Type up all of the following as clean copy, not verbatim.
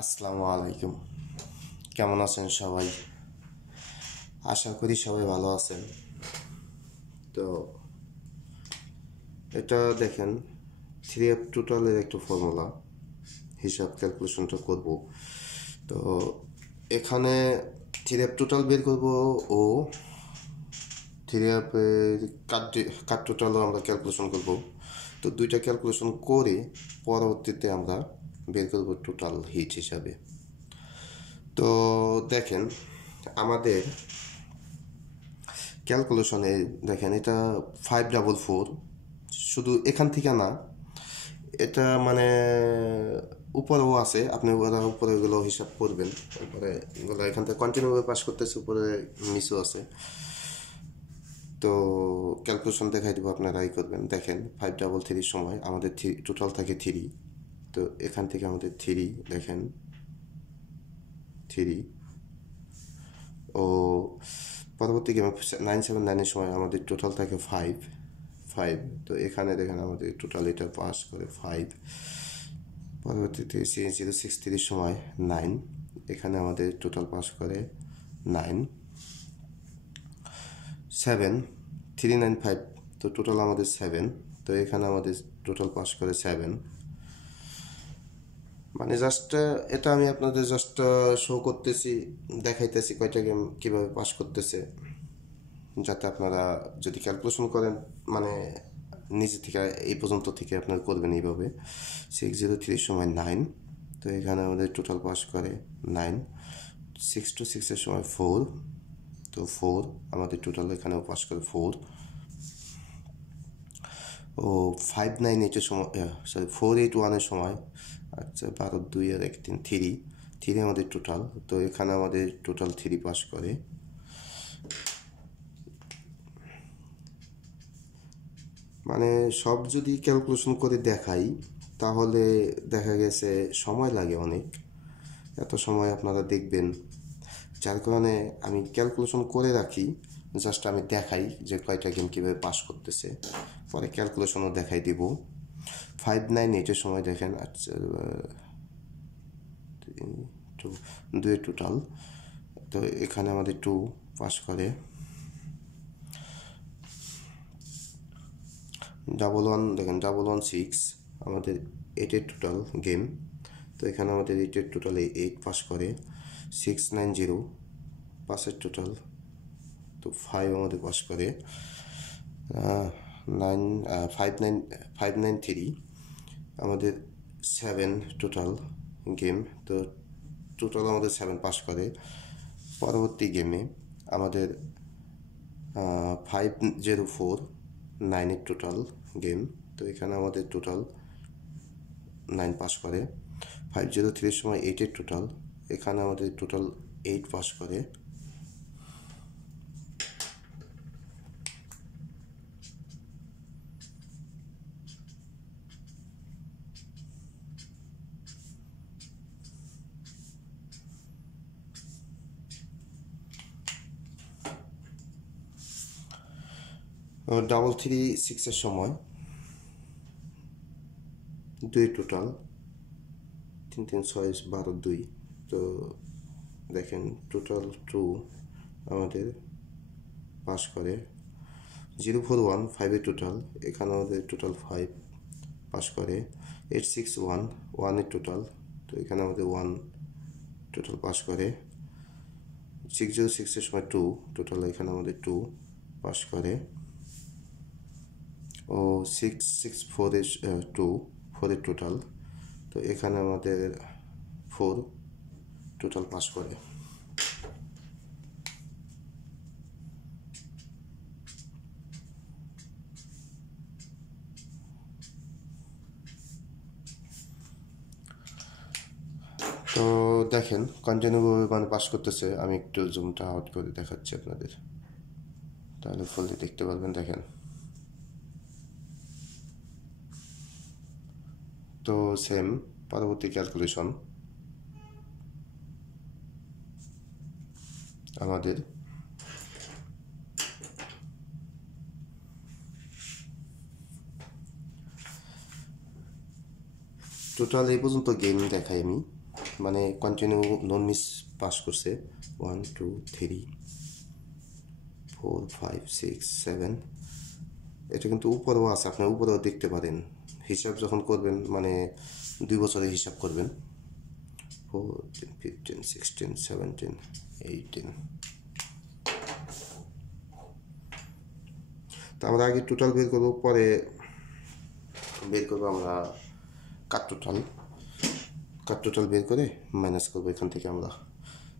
আসসালামু আলাইকুম। কেমন আছেন সবাই? আশা করি সবাই ভালো আছেন। তো এটা দেখেন, 3F টোটালের একটা ফর্মুলা হিসাব ক্যালকুলেশনটা করব। তো এখানে 3F টোটাল বের করব ও 3F কাট টোটালও আমরা ক্যালকুলেশন করব। তো দুইটা ক্যালকুলেশন করে পরবর্তীতে আমরা বের করব টোটাল হিট হিসাবে। তো দেখেন, আমাদের ক্যালকুলেশনে দেখেন এটা 544, শুধু এখান থেকে না, এটা মানে উপরেও আছে, আপনি উপরে এগুলো হিসাব করবেন। উপরে এগুলো এখান থেকে কন্টিনিউভাবে পাস করতেছে, উপরে মিসও আছে। তো ক্যালকুলেশন দেখাই দেবো, আপনারাই করবেন। দেখেন 533 সময় আমাদের টোটাল থাকে 3। তো এখান থেকে আমাদের 3 দেখেন 3 ও পরবর্তী গেমে 979-এর সময় আমাদের টোটাল থাকে 5। তো এখানে দেখেন আমাদের টোটাল এটা পাস করে 5। পরবর্তীতে 063 সময় 9, এখানে আমাদের টোটাল পাস করে 9। 7 395, তো টোটাল আমাদের 7। তো এখানে আমাদের টোটাল পাস করে 7। মানে জাস্ট এটা আমি আপনাদের জাস্ট শো করতেছি, দেখাইতেছি কয়টা গেম কীভাবে পাস করতেছে, যাতে আপনারা যদি ক্যালকুলেশন করেন মানে নিচে থেকে এই পর্যন্ত থেকে আপনারা করবেন এইভাবে। 603 সময় 9, তো এখানে আমাদের টোটাল পাস করে 9। 626-এর সময় 4, তো 4 আমাদের টোটাল এখানেও পাস করে 4। ও 598-এর সময়, সরি 481-এর সময়, আচ্ছা 12 2 আর 1 3 3 আমাদের টোটাল। তো এখানে আমাদের টোটাল 3 পাস করে। মানে সব যদি ক্যালকুলেশন করে দেখাই তাহলে দেখা গেছে সময় লাগে অনেক, এত সময় আপনারা দেখবেন। যার কারণে আমি ক্যালকুলেশন করে রাখি, জাস্ট আমি দেখাই যে কয়টা গেম কীভাবে পাস করতেছে, পরে ক্যালকুলেশনও দেখাই দিব। 598-এর সময় দেখেন, আচ্ছা 2 টোটাল, তো এখানে আমাদের 2 পাস করে। 111 দেখেন, 116 আমাদের 8-এর টোটাল গেম, তো এখানে আমাদের 8-এর টোটাল 8 পাস করে। 690 5-এর টোটাল, তো 5 আমাদের পাস করে। 593 আমাদের 7 টোটাল গেম, তো টোটাল আমাদের 7 পাস করে। পরবর্তী গেমে আমাদের 504 9-এর টোটাল গেম, তো এখানে আমাদের টোটাল 9 পাস করে। 503 সময় 8-এর টোটাল, এখানে আমাদের টোটাল 8 পাস করে। ডাবল 36-এর সময় 2 টোটাল, 3 3 6 12 2, তো দেখেন টোটাল 2 আমাদের পাস করে। 041 5-এর টোটাল, এখানে আমাদের টোটাল 5 পাস করে। 861 1-এর টোটাল, তো এখানে আমাদের 1 টোটাল পাস করে। 606-এর সময় 2 টোটাল, এখানে আমাদের 2 পাস করে। ও 664-এর 4-এর টোটাল, তো এখানে আমাদের 4 টোটাল পাস করে। তো দেখেন কন্টিনিউভাবে মানে পাস করতেছে। আমি একটু জুমটা আউট করে দেখাচ্ছি আপনাদের, তাহলে ফুললি দেখতে পারবেন। দেখেন, তো সেম পরবর্তী ক্যালকুলেশন আমাদের টোটাল এই পর্যন্ত গেম দেখাই আমি। মানে কন্টিনিউ নন মিস পাস করছে 1 2 3 4 5 6 7। এটা কিন্তু উপরেও আছে, আপনি উপরেও দেখতে পারেন। হিসাব যখন করবেন মানে 2 বছরের হিসাব করবেন 14 15 16 17 18। তো আমরা আগে টোটাল বের করবো, পরে বের করবো আমরা কাট টোটাল বের করে মাইনাস করবো এখান থেকে আমরা।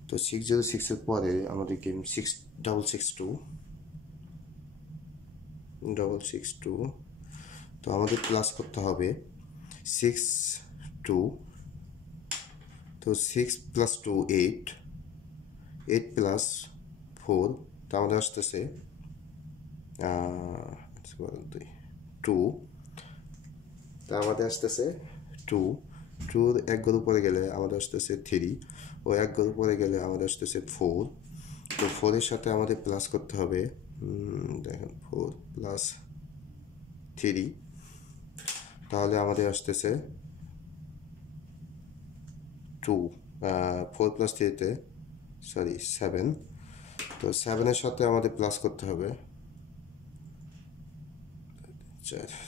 তো 606-এর পরে আমাদেরকে 6,662 তো আমাদের প্লাস করতে হবে 6 2। তো 6 + 2 8, 8 + 4 তো আমাদের আসতেছে 2। তা আমাদের আসতেছে 2। 2 এক ঘর উপরে গেলে আমাদের আসতেছে 3, ও এক ঘর উপরে গেলে আমাদের আসতেছে 4। তো 4-এর সাথে আমাদের প্লাস করতে হবে, দেখেন 4 + 3, তাহলে আমাদের আসতেছে 2। 4 + 3-তে 7। তো 7-এর সাথে আমাদের প্লাস করতে হবে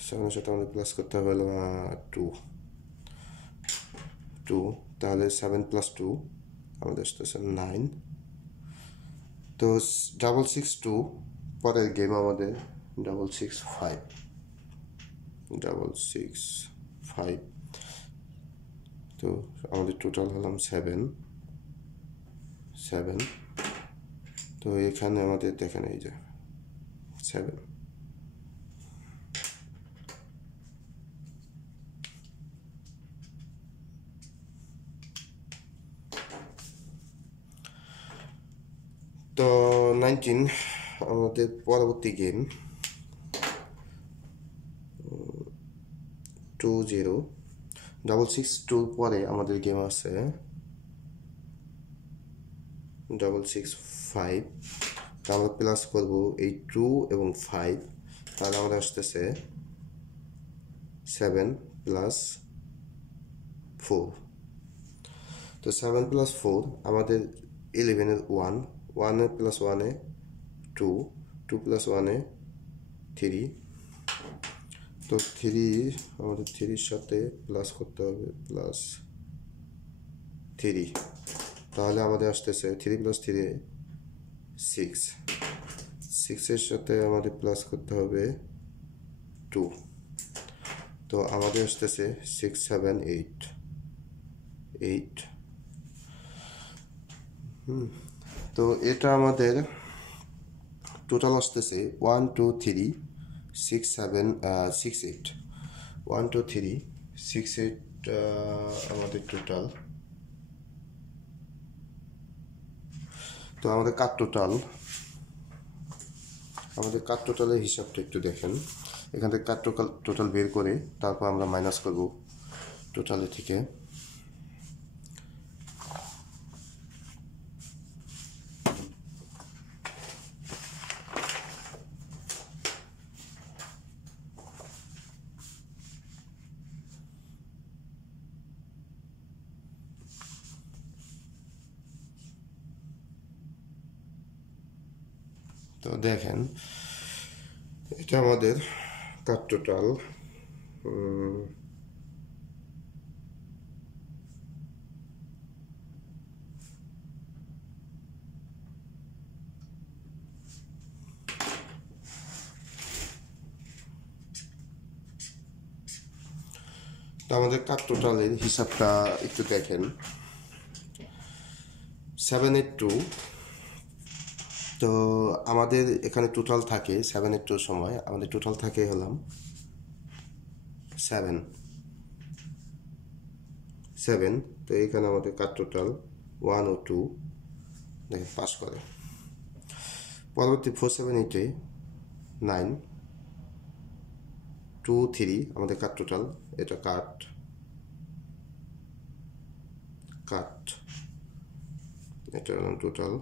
7-এর সাথে আমাদের প্লাস করতে হবে 2। তাহলে 7 + 2 আমাদের আসতেছে 9। তো 662 পরের গেম আমাদের 665। তো আমাদের টোটাল হলাম 7। তো এখানে আমাদের দেখেন এই যে 7। তো 19 আমাদের পরবর্তী গেম 20 662 পরে আমাদের গেম আছে 665। তো আমরা প্লাস করবো এই 2 এবং 5, তাহলে আমাদের আসতেছে 7 + 4। তো 7 + 4 আমাদের 11-এর 1, 1 + 1-এ 2, 2 + 1-এ 3। তো 3 আমাদের 3-র সাথে প্লাস করতে হবে +3, তাহলে আমাদের আসতেছে 3 + 3 6। 6-এর সাথে আমাদের প্লাস করতে হবে 2, তো আমাদের আসতেছে 6 7 8। তো এটা আমাদের টোটাল আসতেছে 1 2 3 6 7 6 8। 1 2 3 6 8 আমাদের টোটাল। তো আমাদের কাট টোটালের হিসাবটা একটু দেখেন। এখান থেকে কাট টোটাল বের করে তারপর আমরা মাইনাস করব টোটালের থেকে। তো দেখেন এটা আমাদের কাট টোটাল। তো আমাদের কাট টোটালের হিসাবটা একটু দেখেন। 782। তো আমাদের এখানে টোটাল থাকে 782 সময় আমাদের টোটাল থাকে হলাম 7। তো এখানে আমাদের কাট টোটাল 1 ও 2 দেখেন পাস করে। পরবর্তী 478-এ 9 2 3 আমাদের কাট টোটাল, এটা কাট এটা হলাম টোটাল।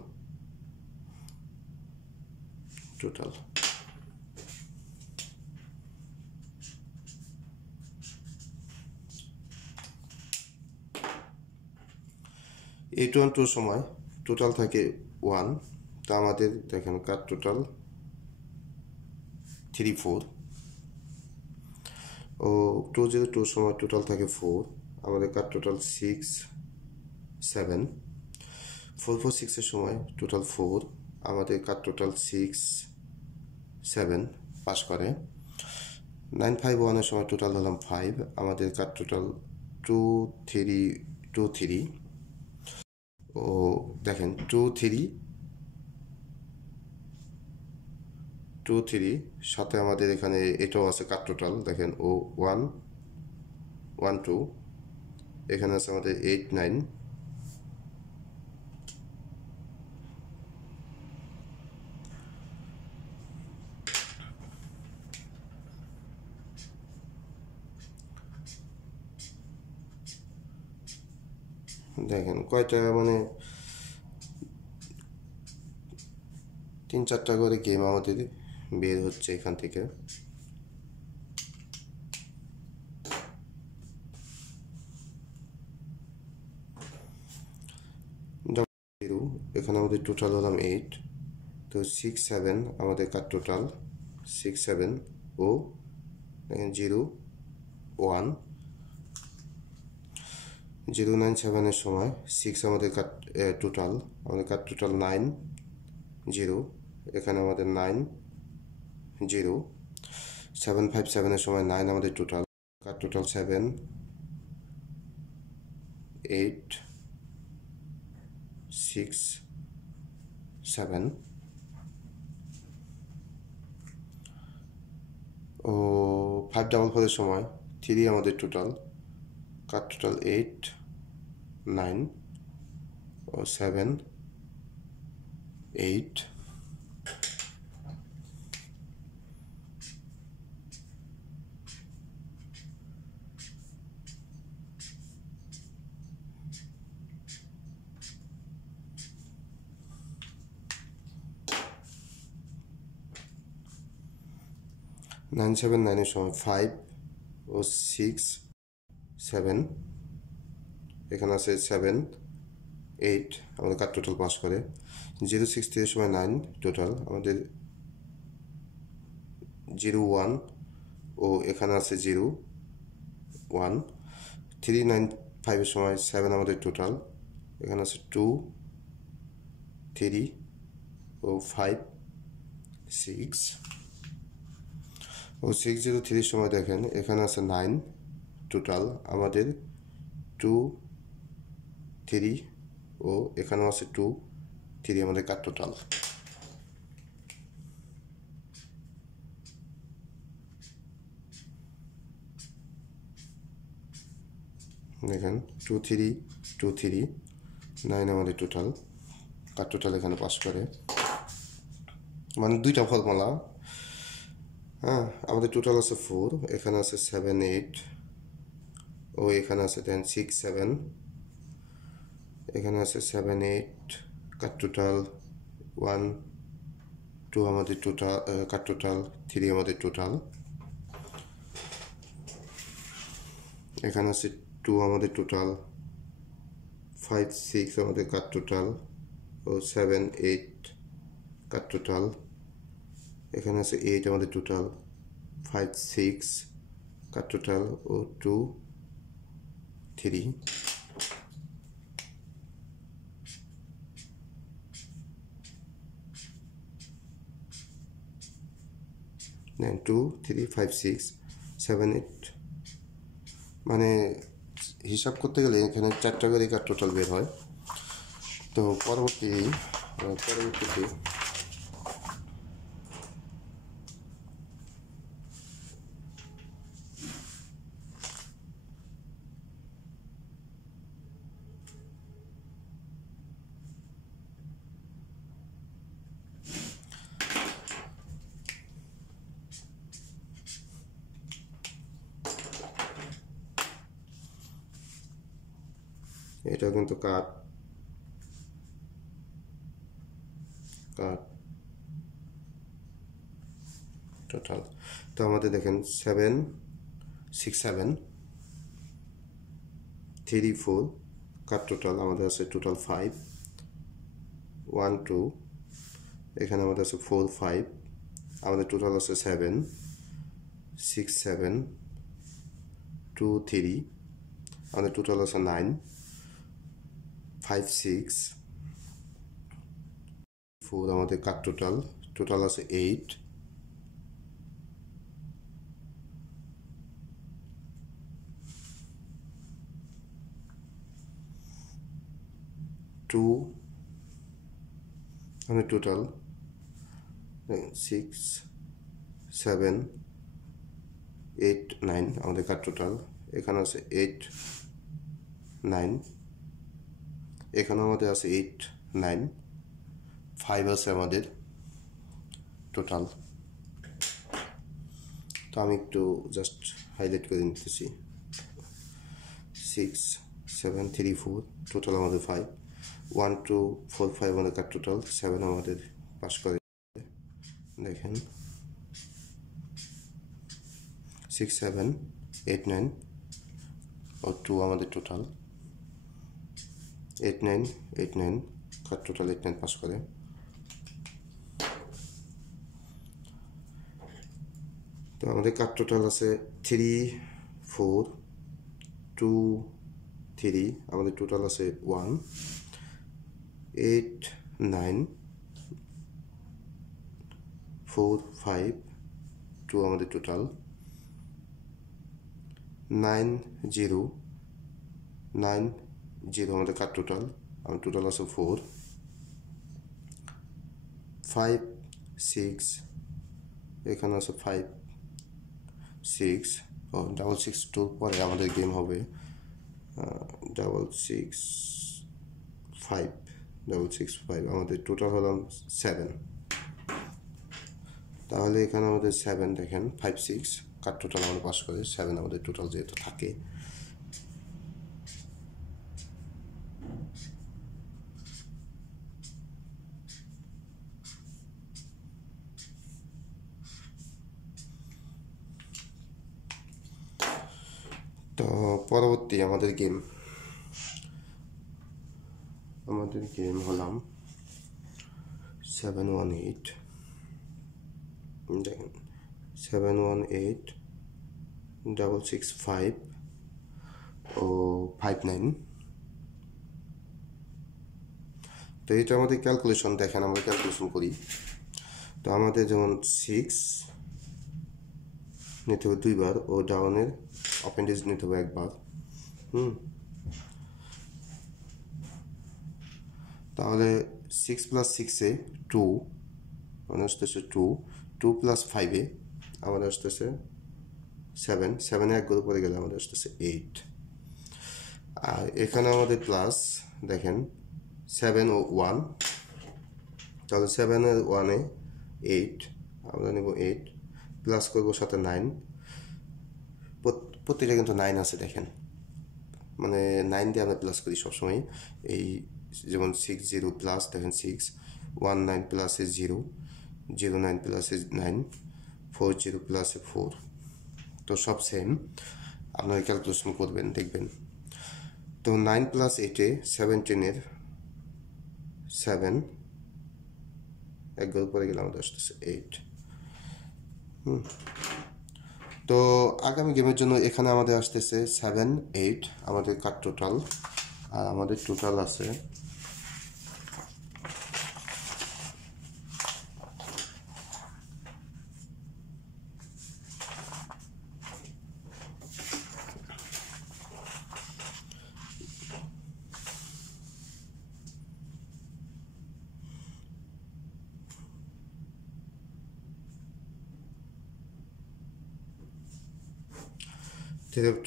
A12 সময় টোটাল থাকে 1, তো আমাদের দেখেন কাট টোটাল 3 4, ও 202 সময় টোটাল থাকে 4, আমাদের কাট টোটাল 6 7, 446 এর সময় টোটাল 4, আমাদের কাট টোটাল 6 7 পাস করে। 951 এর সময় টোটাল হলাম 5, আমাদের কাট টোটাল 2 3 2 3, ও দেখেন 2 3 2 3 সাথে আমাদের এখানে এটাও আছে কাট টোটাল, দেখেন ও 1 1 2, এখানে আছে আমাদের 8 9, দেখেন কয়টা মানে 3-4টা করে গেম আমাদের বের হচ্ছে এখান থেকে। এখানে আমাদের টোটাল হলাম 8, তো 6 7 আমাদের কাট টোটাল 6 7, ও দেখেন 0 1, 097 এর সময় 6 আমাদের কাট টোটাল 9 0, এখানে আমাদের 9 0, 757 এর সময় 9 আমাদের টোটাল, কাট টোটাল 7 8 6 7, ও 544 এর সময় 3 আমাদের টোটাল, কাট টোটাল 8 9, ও 7 8, নাইন সেভেন নাইনের সময় 5 ও 6 7, এখানে আছে 7 8, আমাদের কাট টোটাল পাস করে। 063 এর সময় 9 টোটাল, আমাদের 01, ও এখানে আছে 0 1, 395 এর সময় 7 আমাদের টোটাল, এখানে আছে 2 3, ও 5 6, ও 603 এর সময় দেখেন এখানে আছে 9 টোটাল, আমাদের 2 3, ও এখানেও আছে 2 3, আমাদের কাট টোটাল। দেখেন 2 3 2 3 9 আমাদের টোটাল, কাট টোটাল এখানে পাস করে, মানে দুইটা ফর্মুলা। হ্যাঁ, আমাদের টোটাল আছে 4, এখানে আছে 7 8, ও এখানে আছে 6 7, এখানে আছে 7 8, কাট টোটাল 1 2 আমাদের টোটাল, কাট টোটাল 3 আমাদের টোটাল, এখানে আছে 2 আমাদের টোটাল, 5 6 আমাদের কাট টোটাল, ও 7 8 কাট টোটাল, এখানে আছে 8 আমাদের টোটাল, 5 6 কাট টোটাল, ও 2 3, দেন 2 3 5 6 7 8, মানে হিসাব করতে গেলে এখানে 4টা করে কাট টোটাল বের হয়। তো পরবর্তীতে এটা কিন্তু কাট কাট টোটাল, তো আমাদের দেখেন 7 6 7 3 4 কাট টোটাল আমাদের আছে টোটাল 5 1 2 এখানে আমাদের আছে 4 5 আমাদের টোটাল আছে 7 6 7 2 3 আমাদের টোটাল আছে 9 5 6 4 আমাদের কাট টোটাল আছে 8 2 আমাদের টোটাল 6 7 8 9 আমাদের কাট টোটাল এখানে আছে 8 9 এখানে আমাদের আছে 8 9 5 আছে আমাদের টোটাল তো আমি একটু জাস্ট হাইলাইট করে নিতেছি 6 7 3 4 টোটাল আমাদের 5 1 2 4 5 আমাদের কাট টোটাল 7 আমাদের পাস করে দেখেন 6 7 8 9 ও 2 আমাদের টোটাল 8 9 8 9 কাট টোটাল 8 9 পাস করে তো আমাদের কাট টোটাল আছে 3 4 2 3 আমাদের টোটাল আছে 1 8 9 4 5 2 আমাদের টোটাল 9 0 9 0 আমাদের কাট টোটাল আমাদের টোটাল আছে 4 5 6 এখানে আছে 5 6 ও ডাবল 6 2 পরে আমাদের গেম হবে ডাবল 6 5 ডাবল 6 5 আমাদের টোটাল হলাম 7 তাহলে এখানে আমাদের 7 দেখেন 5 6 কাট টোটাল আমাদের পাস করে 7 আমাদের টোটাল যেহেতু থাকে তো পরবর্তী আমাদের গেম হলাম 718 দেখেন 718 ডাবল 6 5 ও 5 9 তো এটা আমাদের ক্যালকুলেশন দেখেন আমরা ক্যালকুলেশন করি তো আমাদের যেমন 6 নিতে হবে 2 বার ও ডাউনের অ্যাপেন্ডিক্স নিতে হবে একবার তাহলে 6 প্লাস 6-এ 2 মানে আসতেছে 2 2 প্লাস 5-এ আমাদের আসতেছে 7 7-এ এক করে পরে গেলে আমাদের আসতেছে 8 আর এখানে আমাদের প্লাস দেখেন 7 ও 1 তাহলে 7-এর 1-এ 8 আমরা নেব 8 প্লাস করবো সাথে 9 প্রত্যেকটা কিন্তু 9 আছে দেখেন মানে 9 দিয়ে আমরা প্লাস করি সবসময় এই যেমন 6 0 প্লাস দেখেন 6 1 9 প্লাসে 0 0 9 প্লাসে 9 4 0 প্লাসে 4 তো সব সেম আপনারা ক্যালকুলেশন করবেন দেখবেন তো 9 প্লাস 8-এ 17-এর 7 এক গড় পরে গেলে আমাদের আসতেছে 8 তো আগামী গেমের জন্য এখানে আমাদের আসতেছে 7 8 আমাদের কাট টোটাল আর আমাদের টোটাল আছে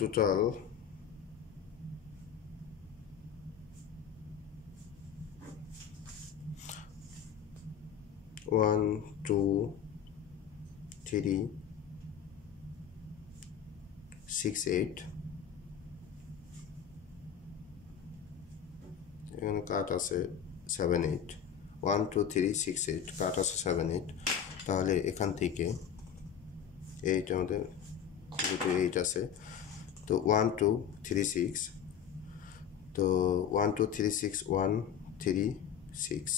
টোটাল 1 2 3 6 8 এখানে কাট আছে 7 8 1 2 3 6 8 কাট আছে 7 8 তাহলে এখান থেকে 8 আমাদের দুটো 8 আছে তো 1 2 3 6 তো 1 2 3 6 1 3 6,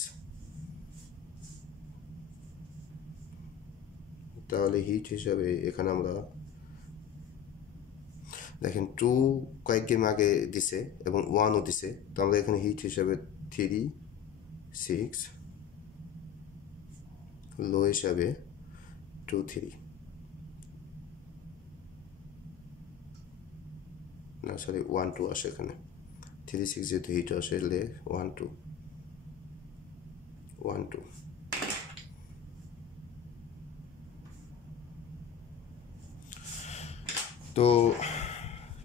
তাহলে হিট হিসাবে এখানে আমরা দেখেন 2 কয়েক গেম আগে দিছে এবং 1ও দিছে, তো আমরা এখানে হিট হিসাবে 3 6, লো হিসাবে 2 3, না সরি 1 2 আসে এখানে, 3 6 যেহেতু হিট আসলে 1 2 1 2। তো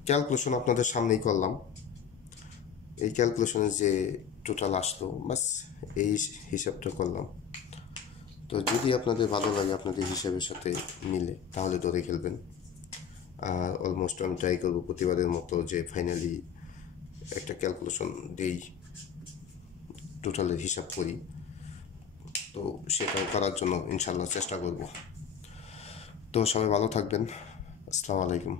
ক্যালকুলেশন আপনাদের সামনেই করলাম, এই ক্যালকুলেশনে যে টোটাল আসলো বাস এই হিসাবটা করলাম। তো যদি আপনাদের ভালো লাগে, আপনাদের হিসাবের সাথে মিলে, তাহলে ধরে খেলবেন। আর অলমোস্ট আমি ট্রাই করবো প্রতিবারের মতো যে ফাইনালি একটা ক্যালকুলেশন দিই, টোটালের হিসাব করি, তো সেটাও করার জন্য ইনশাল্লাহ চেষ্টা করব। তো সবাই ভালো থাকবেন, আসসালামু আলাইকুম।